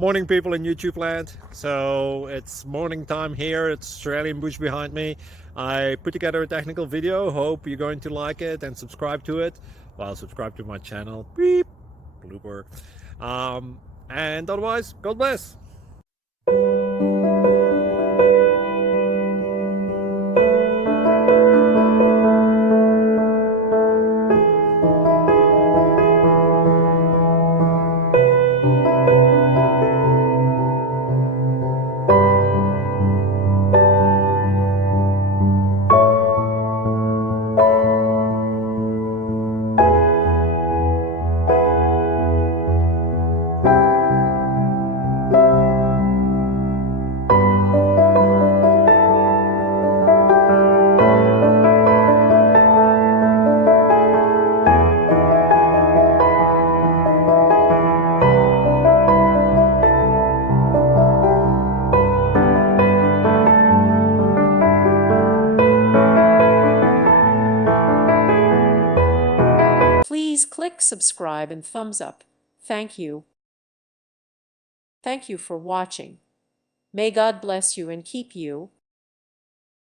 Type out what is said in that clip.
Morning, people in YouTube land. So it's morning time here. It's Australian bush behind me. I put together a technical video. Hope you're going to like it and subscribe to it. Well, subscribe to my channel. Beep. Blooper. And otherwise, God bless. Please click subscribe and thumbs up. Thank you. Thank you for watching. May God bless you and keep you.